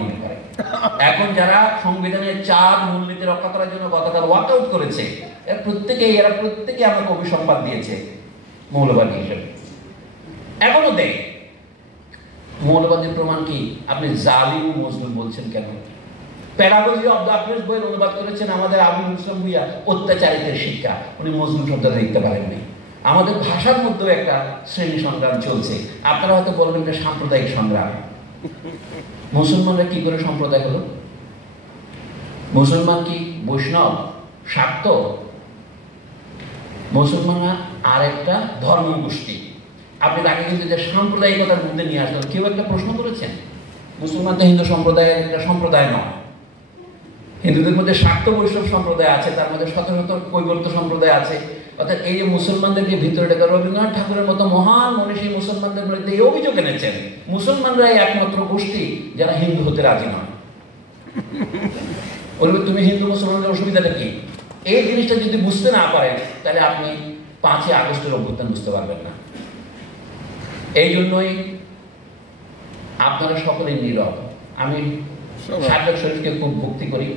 মনে করে। এখন যারা সংবিধানের 4 মূলনীতি রক্ষা করার জন্য গতকাল ওয়াকআউট করেছে, এরা প্রত্যেকে আমাকে অভিসম্পাদ দিয়েছে মৌলবাদী হিসেবে, এখনো দেয়। মৌলবাদীর প্রমাণ কি? আপনি জালিম ও মজলুম বলছেন কেন? প্যাডাগজি অফ দ্য বইয়ের অনুবাদ করেছেন আমাদের আবুল ইসলাম ভুইয়া, অত্যাচারিতের শিক্ষা। উনি মজলুম শব্দটা দেখতে পারেননি। আমাদের ভাষার মধ্যেও একটা শ্রেণী সংগ্রাম চলছে। আপনারা হয়তো বলবেন যে সাম্প্রদায়িক সংগ্রাম। মুসলমানরা কি করে সম্প্রদায় হলো? মুসলমান কি বৈষ্ণব, শাক্ত? মুসলমানরা আরেকটা ধর্ম গোষ্ঠী। আপনি তাকে কিন্তু যে সাম্প্রদায়িকতার মধ্যে নিয়ে আসলেন, কেউ একটা প্রশ্ন করেছেন? মুসলমান তো হিন্দু সম্প্রদায়ের একটা সম্প্রদায় নয়। হিন্দুদের মধ্যে শাক্ত বৈষ্ণব সম্প্রদায় আছে, তার মধ্যে শত শত কৈবর্ত সম্প্রদায় আছে। অর্থাৎ এই যে মুসলমানদেরকে ভিতরে ডেকে রবীন্দ্রনাথ ঠাকুরের মতো মহান মনীষী মুসলমানদের মধ্যে এই অভিযোগ এনেছেন, মুসলমানরাই একমাত্র গোষ্ঠী যারা হিন্দু হতে রাজি নয়। বলবে তুমি হিন্দু মুসলমানদের অসুবিধাটা কি? এই জিনিসটা যদি বুঝতে না পারেন, তাহলে আপনি 5ই আগস্টের অভ্যুত্থান বুঝতে পারবেন না। এই জন্যই আপনারা সকলেই নীরব। আমি সাজ্জাদ শরীফকে খুব ভক্তি করি,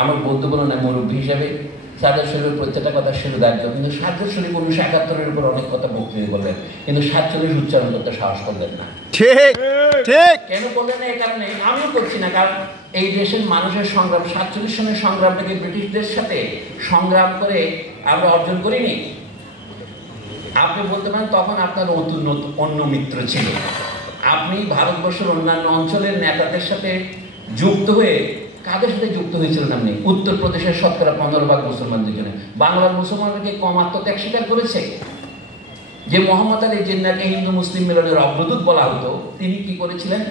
আমার বন্ধু বলো না, মুরব্বী হিসাবে সাজ্জাদ শরীফের প্রত্যেকটা কথা শিরোধার্য। কিন্তু সাজ্জাদ শরীফ 1971-এর উপর অনেক কথা বক্তৃতা করলেন, কিন্তু 47 উচ্চারণ করতে সাহস করলেন না। ঠিক ঠিক। কেন করলেন না? এই কারণে আমিও করছি না, কারণ এই দেশের মানুষের সংগ্রাম, 47 সনের সংগ্রামটাকে ব্রিটিশদের সাথে সংগ্রাম করে আমরা অর্জন করিনি। আপনি বলতে পারেন তখন আপনার অন্য মিত্র ছিল। আপনি ভারতবর্ষের অন্যান্য অঞ্চলের নেতাদের সাথে যুক্ত হয়ে, কাদের সাথে যুক্ত হয়েছিলেন আপনি? উত্তরপ্রদেশের শতকরা 15% মুসলমানদের জন্য। বাংলার মুসলমানদেরকে কম আত্মত্যাগ স্বীকার করেছে? যে মোহাম্মদ আলী জিন্নাহকে হিন্দু মুসলিম মিলনের অগ্রদূত বলা হতো, তিনি কি করেছিলেন?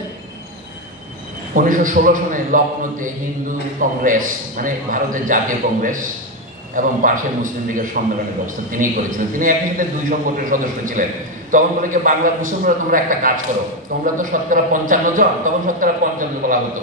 1916 সনে লখনৌতে হিন্দু কংগ্রেস, মানে ভারতের জাতীয় কংগ্রেস এবং পাশে মুসলিম লীগের সম্মেলনের ব্যবস্থা তিনিই করেছিলেন। তিনি একই সাথে 2 সংগঠনের সদস্য ছিলেন। তখন বলে যে বাংলার মুসলমানরা তোমরা একটা কাজ করো, তোমরা তো শতকরা 55 জন, তখন শতকরা 55 বলা হতো।